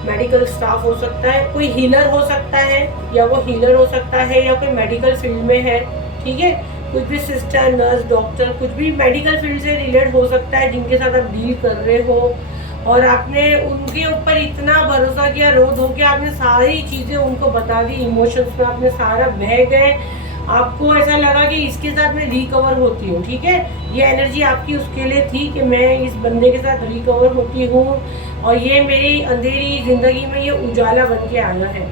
मेडिकल स्टाफ हो सकता है, कोई हीलर हो सकता है, या वो हीलर हो सकता है या कोई मेडिकल फील्ड में है, ठीक है। कुछ भी सिस्टर, नर्स, डॉक्टर, कुछ भी मेडिकल फील्ड से रिलेटेड हो सकता है जिनके साथ आप डील कर रहे हो, और आपने उनके ऊपर इतना भरोसा किया, रो धो के आपने सारी चीज़ें उनको बता दी, इमोशंस में आपने सारा बह गए। आपको ऐसा लगा कि इसके साथ मैं रिकवर होती हूँ, ठीक है। ये एनर्जी आपकी उसके लिए थी कि मैं इस बंदे के साथ रिकवर होती हूँ, और ये मेरी अंधेरी ज़िंदगी में ये उजाला बन के आया है।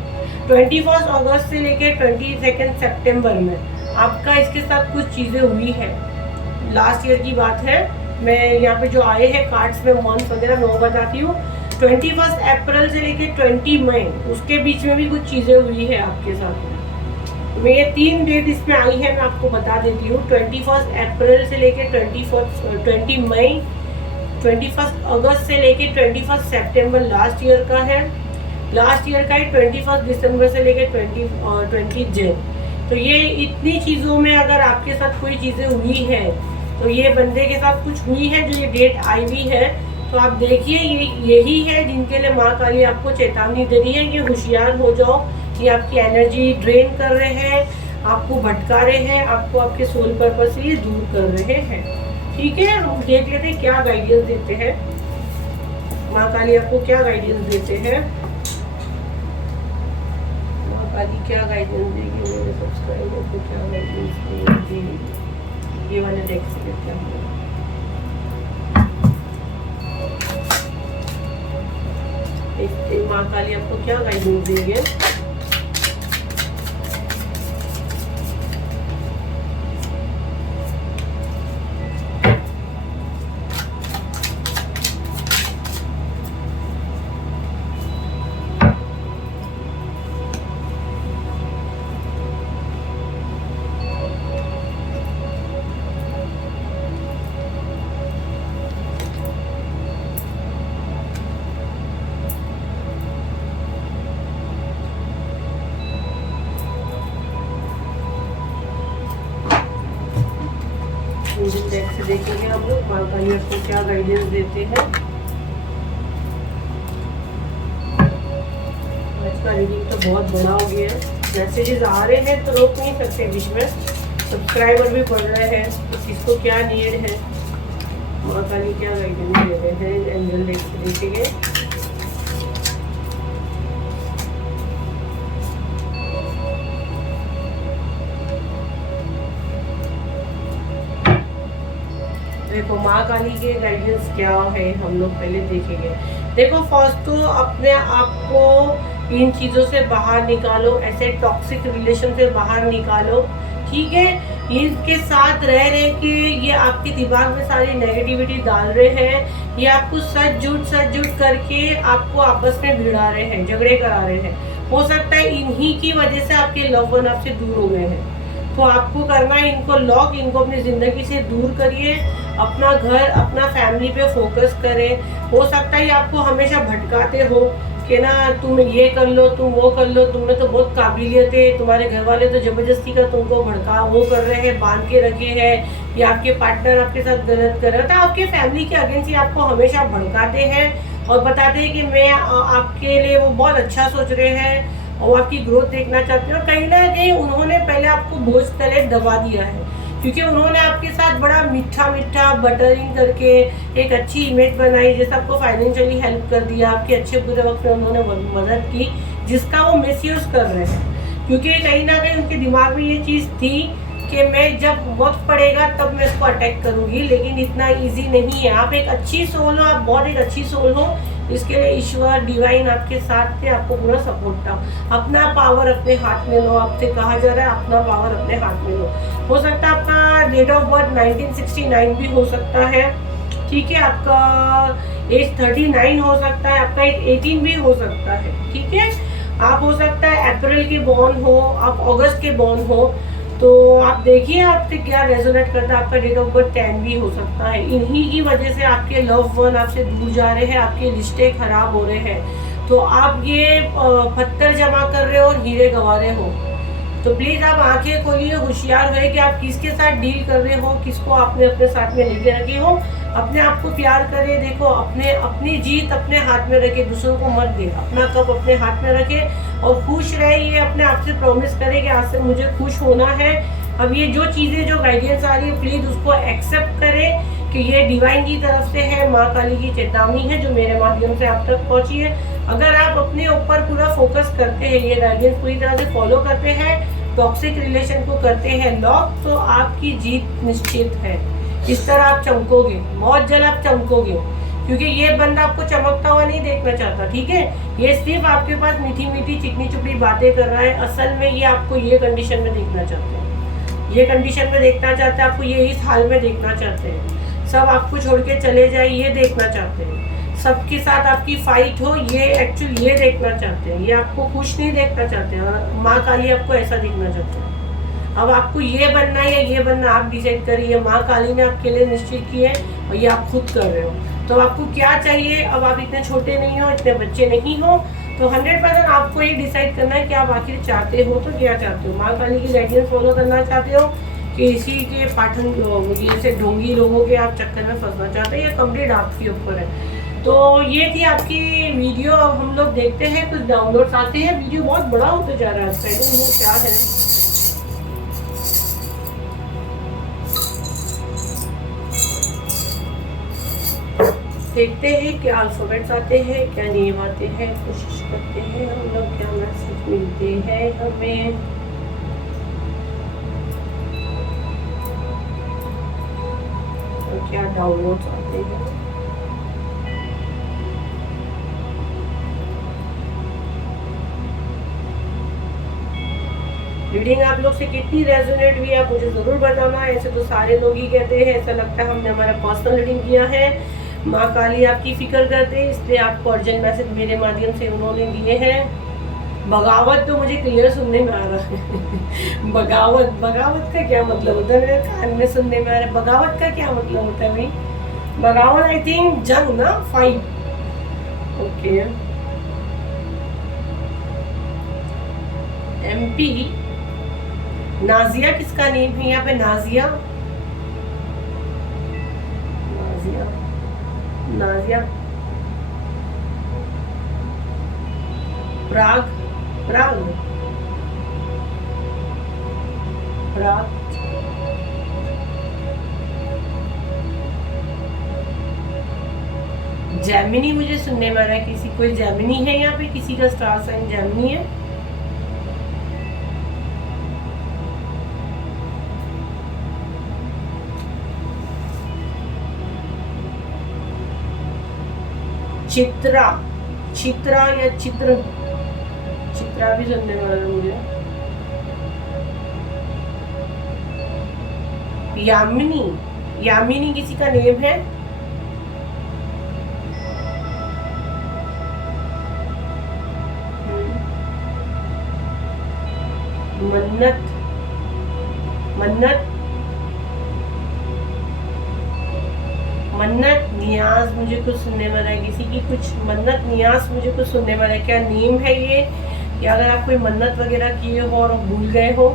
21 अगस्त से लेकर 22 सितंबर में आपका इसके साथ कुछ चीज़ें हुई है। लास्ट ईयर की बात है। मैं यहाँ पे जो आए हैं कार्ड्स में मंथ वगैरह मैं वो बताती हूँ। 21 अप्रैल से लेकर 20 मई उसके बीच में भी कुछ चीज़ें हुई है आपके साथ में। मैं ये 3 डेट इसमें आई है, मैं आपको बता देती हूँ। 21 अप्रैल से लेकर 20 मई, 21 अगस्त से लेकर 21 सितंबर लास्ट ईयर का है। लास्ट ईयर का ही 21 दिसंबर से लेकर 20 जन। तो ये इतनी चीज़ों में अगर आपके साथ कोई चीज़ें हुई है तो ये बंदे के साथ कुछ हुई है जो ये डेट आई हुई है। तो आप देखिए यही है जिनके लिए माँ काली आपको चेतावनी दे रही है कि होशियार हो जाओ। ये आपकी एनर्जी ड्रेन कर रहे हैं, आपको भटका रहे हैं, आपको आपके सोल पर्पस से ये दूर कर रहे हैं, ठीक है। हम देख लेते हैं क्या गाइडेंस देते हैं माँ काली, आपको क्या गाइडेंस देते हैं। माँ काली क्या गाइडेंस देगी मेरे सब्सक्राइबर को, क्या गाइडेंस देगी। ये वाले देख सकते हैं माँ काली आपको क्या गाइडेंस देंगे। डेक से देखेंगे हम लोग माँ काली आपको क्या गाइडेंस देते हैं। आज का रीडिंग तो बहुत बड़ा हो गया है, मैसेजेस आ रहे हैं तो रोक नहीं सकते बीच में। सब्सक्राइबर भी बढ़ रहे हैं, तो किसको क्या नीड है, माँ काली क्या गाइडेंस दे रहे हैं। एंजल डेक से देखेंगे। देखो माँ काली के गाइडेंस क्या है हम लोग पहले देखेंगे। देखो फर्स्ट तो अपने आप को इन चीज़ों से बाहर निकालो, ऐसे टॉक्सिक रिलेशन से बाहर निकालो, ठीक है। इनके साथ रह रहे कि ये आपके दिमाग में सारी नेगेटिविटी डाल रहे हैं, ये आपको सच झूठ करके आपको आपस में भिड़ा रहे हैं, झगड़े करा रहे हैं। हो सकता है इन्हीं की वजह से आपके लव वन आपसे दूर हो गए हैं। तो आपको करना है इनको लॉक, इनको अपनी ज़िंदगी से दूर करिए, अपना घर, अपना फैमिली पे फोकस करें। हो सकता है आपको हमेशा भटकाते हो कि ना तुम ये कर लो, तुम वो कर लो, तुम में तो बहुत काबिलियत है, तुम्हारे घर वाले तो ज़बरदस्ती का तुमको भड़का वो कर रहे हैं, बांध के रखे हैं, या आपके पार्टनर आपके साथ गलत कर रहा था। आपके फैमिली के अगेंस्ट ही आपको हमेशा भड़काते हैं और बताते हैं कि मैं आपके लिए वो बहुत अच्छा सोच रहे हैं और आपकी ग्रोथ देखना चाहते हैं। और कहीं ना कहीं उन्होंने पहले आपको बोझ तले दबा दिया है, क्योंकि उन्होंने आपके साथ बड़ा मीठा बटरिंग करके एक अच्छी इमेज बनाई, जैसे आपको फाइनेंशियली हेल्प कर दिया, आपके अच्छे बुरे वक्त में उन्होंने मदद की, जिसका वो मिसयूज कर रहे हैं। क्योंकि कहीं ना कहीं उनके दिमाग में ये चीज़ थी कि मैं जब वक्त पड़ेगा तब मैं इसको अटैक करूंगी, लेकिन इतना इजी नहीं है। आप एक अच्छी सोल हो, आप बहुत एक अच्छी सोल हो, इसके लिए ईश्वर डिवाइन आपके साथ थे, आपको पूरा सपोर्ट था। अपना पावर अपने हाथ में लो, आपसे कहा जा रहा है अपना पावर अपने हाथ में लो। हो सकता है आपका डेट ऑफ बर्थ 1969 भी हो सकता है, ठीक है। आपका एज 39 हो सकता है, आपका एज 18 भी हो सकता है, ठीक है। आप हो सकता है अप्रैल के बॉर्न हो, आप अगस्त के बॉर्न हो। तो आप देखिए आपसे क्या रेजोनेट करता है। आपका डेट ऑफ बर्थ 10 भी हो सकता है। इन्हीं की वजह से आपके लव वन आपसे दूर जा रहे हैं, आपके रिश्ते खराब हो रहे हैं। तो आप ये पत्थर जमा कर रहे हो और हीरे गंवा रहे हो। तो प्लीज आप आंखें खोलिए, होशियार रहे कि आप किसके साथ डील कर रहे हो, किसको आपने अपने साथ में लेके रखे हो। अपने आप को प्यार करें। देखो, अपनी जीत अपने हाथ में रखे, दूसरों को मत दे। अपना कप अपने हाथ में रखे और खुश रहे। ये अपने आप से प्रॉमिस करें कि आज से मुझे खुश होना है। अब ये जो चीज़ें जो गाइडेंस आ रही है प्लीज़ उसको एक्सेप्ट करें कि ये डिवाइन की तरफ से है, माँ काली की चेतावनी है जो मेरे माध्यम से आप तक पहुँची है। अगर आप अपने ऊपर पूरा फोकस करते हैं, ये गाइडेंस पूरी तरह से फॉलो करते हैं, टॉक्सिक रिलेशन को करते हैं लॉक, तो आपकी जीत निश्चित है। इस तरह आप चमकोगे, बहुत जल्द आप चमकोगे, क्योंकि ये बंदा आपको चमकता हुआ नहीं देखना चाहता। ठीक है, ये सिर्फ आपके पास मीठी मीठी चिकनी चुपड़ी बातें कर रहा है। असल में ये आपको ये कंडीशन में देखना चाहते हैं, ये कंडीशन में देखना चाहते हैं, आपको ये इस हाल में देखना चाहते हैं, सब आपको छोड़ के चले जाए ये देखना चाहते हैं, सबके साथ आपकी फाइट हो, ये एक्चुअली ये देखना चाहते हैं। ये आपको खुश नहीं देखना चाहते हैं। माँ काली आपको ऐसा देखना चाहते हैं। अब आपको ये बनना है या ये बनना, आप डिसाइड करिए। माँ काली ने आपके लिए निश्चित की है और ये आप खुद कर रहे हो। तो आपको क्या चाहिए? अब आप इतने छोटे नहीं हो, इतने बच्चे नहीं हो, तो 100% आपको ये डिसाइड करना है कि आप आखिर चाहते हो तो क्या चाहते हो। माँ काली की गाइडेंस फॉलो करना चाहते हो कि इसी के पाठन जैसे ढोंगी लोगों के आप चक्कर में फंसना चाहते हैं, या कंप्लीट आपके ऊपर है। तो ये थी आपकी वीडियो। अब हम लोग देखते हैं कुछ डाउनलोड्स आते हैं। वीडियो बहुत बड़ा होते जा रहा है, क्या है। देखते हैं क्या अल्फाबेट्स आते हैं, क्या नेम आते हैं, कोशिश करते हैं हम लोग क्या मैसेज मिलते हैं हमें। तो क्या डाउनलोड्स आते हैं। रीडिंग आप लोग से कितनी रेजोनेट हुई आप मुझे ज़रूर बताना। ऐसे तो सारे लोग ही कहते हैं, ऐसा लगता है हमने हमारा पर्सनल रीडिंग किया है। माँ काली आपकी फिक्र करते हैं, इसलिए आपको अर्जेंट मैसेज मेरे माध्यम से उन्होंने दिए हैं। बगावत तो मुझे क्लियर सुनने में आ रहा है। बगावत, बगावत का क्या मतलब होता है? मेरे कान में सुनने में आ रहा है। बगावत का क्या मतलब होता है भाई? बगावत आई थिंक जंग ना, फाइट। ओके, MP नाजिया किसका नेम है यहाँ पे? नाजिया, नाजिया, नाजिया, प्राग, प्राग, प्राग, जैमिनी मुझे सुनने में आ रहा है। किसी कोई जैमिनी है यहाँ पे? किसी का स्टार साइन जैमिनी है? चित्रा, चित्रा या चित्र, चित्रा भी सुनने में आ रहा है मुझे। यामिनी, यामिनी किसी का नेम है? मन्नत, मन्नत, मन्नत नियाज मुझे कुछ सुनने में आ रहा है। किसी की कुछ मन्नत नियाज मुझे कुछ सुनने में आ रहा है। क्या नेम है ये? या अगर आप कोई मन्नत वगैरह किए हो और भूल गए हो?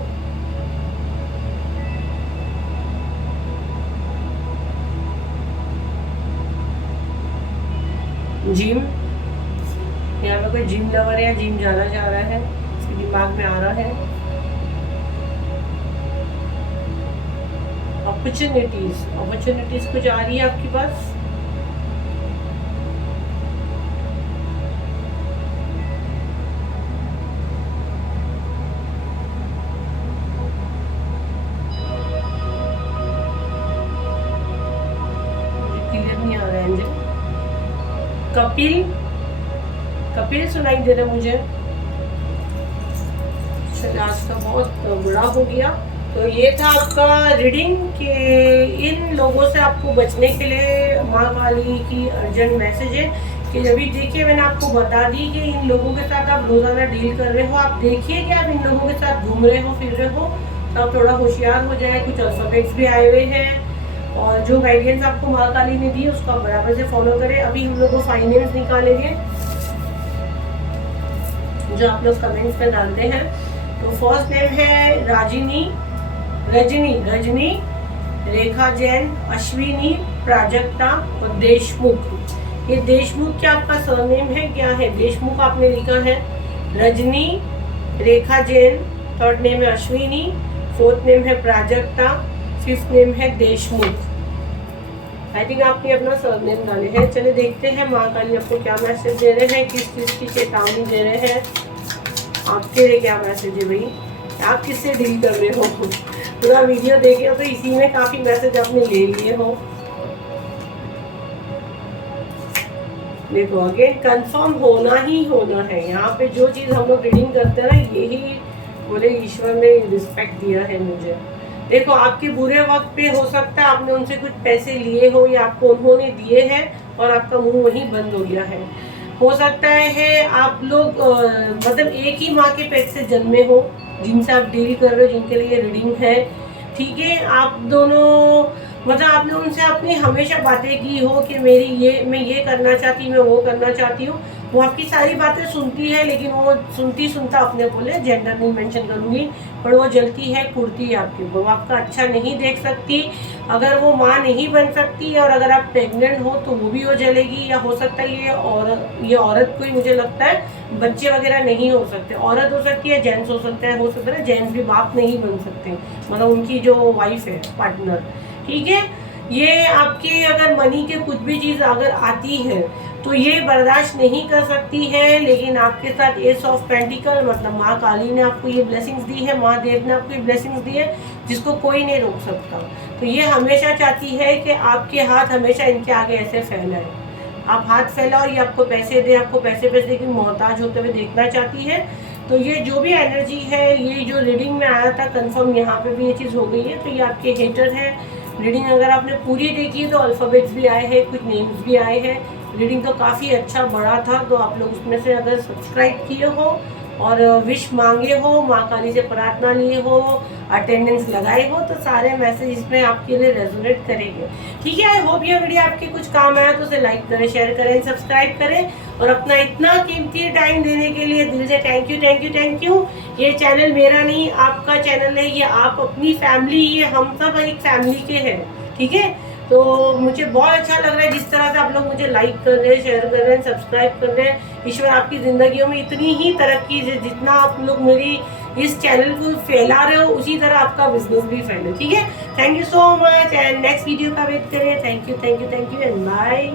जिम, यहाँ पे कोई जिम लवर है या जिम जाना चाह रहा है, इसके दिमाग में आ रहा है। अपॉर्चुनिटीज, अपॉर्चुनिटीज कुछ आ रही है आपके पास? क्लियर नहीं आ रहा है एंजल। कपिल, कपिल सुनाई दे रहा है मुझे। चलिए आज का बहुत बुरा हो गया। तो ये था आपका रीडिंग कि इन लोगों से आपको बचने के लिए माँ काली की अर्जेंट मैसेज है कि अभी देखिए मैंने आपको बता दी कि इन लोगों के साथ आप रोज़ाना डील कर रहे हो। आप देखिए कि आप इन लोगों के साथ घूम रहे हो, फिर रहे हो, तब थोड़ा होशियार हो जाए। कुछ अल्फ़ाबेट्स भी आए हुए हैं और जो गाइडेंस आपको माँ काली ने दी उसको आप बराबर से फॉलो करें। अभी हम लोग को 5 नेम्स निकालेंगे जो आप लोग कमेंट्स में डालते हैं। तो फर्स्ट नेम है रजनी, रेखा जैन, अश्विनी, प्राजक्ता और देशमुख। ये देशमुख क्या आपका सरनेम है क्या है? देशमुख आपने लिखा है। रजनी, रेखा जैन, थर्ड नेम है अश्विनी, फोर्थ नेम है प्राजक्ता, फिफ्थ नेम है देशमुख। आई थिंक आपने अपना सरनेम डाले हैं। चलिए देखते हैं माँ काली आपको क्या मैसेज दे रहे हैं, किस चीज़ की चेतावनी दे रहे हैं, आपके लिए क्या मैसेज है भाई, आप किससे डील कर रहे हो। पूरा वीडियो देखे हो तो इसी में काफी मैसेज आपने ले लिए हो। देखो अगेन कंफर्म होना ही होना है। यहाँ पे जो चीज हम लोग रीडिंग करते हैं ना, यही बोले ईश्वर ने रिस्पेक्ट दिया है मुझे। देखो आपके बुरे वक्त पे हो सकता है आपने उनसे कुछ पैसे लिए हो या आपको उन्होंने दिए हैं और आपका मुंह वहीं बंद हो गया है। हो सकता है आप लोग मतलब एक ही माँ के पेट से जन्मे हो जिनसे आप डील कर रहे हो, जिनके लिए रीडिंग है। ठीक है, आप दोनों मतलब आपने उनसे अपनी हमेशा बातें की हो कि मैं ये करना चाहती, मैं वो करना चाहती हूँ। वो आपकी सारी बातें सुनती है, लेकिन वो सुनता अपने बोले, जेंडर नहीं मेंशन करूँगी, पर वो जलती है, कुड़ती है आपके ऊपर। वो आपका अच्छा नहीं देख सकती। अगर वो माँ नहीं बन सकती और अगर आप प्रेग्नेंट हो तो वो भी वो जलेगी। या हो सकता है ये औरत कोई, मुझे लगता है बच्चे वगैरह नहीं हो सकते। औरत हो सकती है, जेंट्स हो सकता है, जेंट्स भी बाप नहीं बन सकते, मतलब उनकी जो वाइफ है, पार्टनर। ठीक है, ये आपकी अगर मनी के कुछ भी चीज़ अगर आती है तो ये बर्दाश्त नहीं कर सकती है। लेकिन आपके साथ एस ऑफ पेंटिकल, मतलब माँ काली ने आपको ये ब्लेसिंग्स दी है, माँ देव ने आपको ये ब्लेसिंग्स दी है जिसको कोई नहीं रोक सकता। तो ये हमेशा चाहती है कि आपके हाथ हमेशा इनके आगे ऐसे फैलाए, आप हाथ फैलाओ, ये आपको पैसे दे, आपको पैसे लेकिन मोहताज होते हुए देखना चाहती है। तो ये जो भी एनर्जी है, ये जो रीडिंग में आया था कंफर्म यहाँ पे भी ये चीज़ हो गई है। तो ये आपके हेटर है। रीडिंग अगर आपने पूरी देखी है तो अल्फ़ाबेट्स भी आए हैं, कुछ नेम्स भी आए हैं। रीडिंग तो काफ़ी अच्छा बड़ा था, तो आप लोग उसमें से अगर सब्सक्राइब किए हो और विश मांगे हो, माँ काली से प्रार्थना लिए हो, अटेंडेंस लगाए हो, तो सारे मैसेज इसमें आपके लिए रेजोनेट करेंगे। ठीक है, आई होप ये वीडियो आपके कुछ काम आया तो उसे लाइक करें, शेयर करें, सब्सक्राइब करें। और अपना इतना कीमती टाइम देने के लिए दिल से थैंक यू। ये चैनल मेरा नहीं, आपका चैनल है, ये आप अपनी फैमिली, ये हम सब एक फैमिली के हैं। ठीक है, तो मुझे बहुत अच्छा लग रहा है जिस तरह से आप लोग मुझे लाइक कर रहे हैं, शेयर कर रहे हैं, सब्सक्राइब कर रहे हैं। ईश्वर आपकी ज़िंदगियों में इतनी ही तरक्की, जितना आप लोग मेरी इस चैनल को फैला रहे हो उसी तरह आपका बिजनेस भी फैले। ठीक है, thank you so much and next video का वेट करें। Thank you and bye.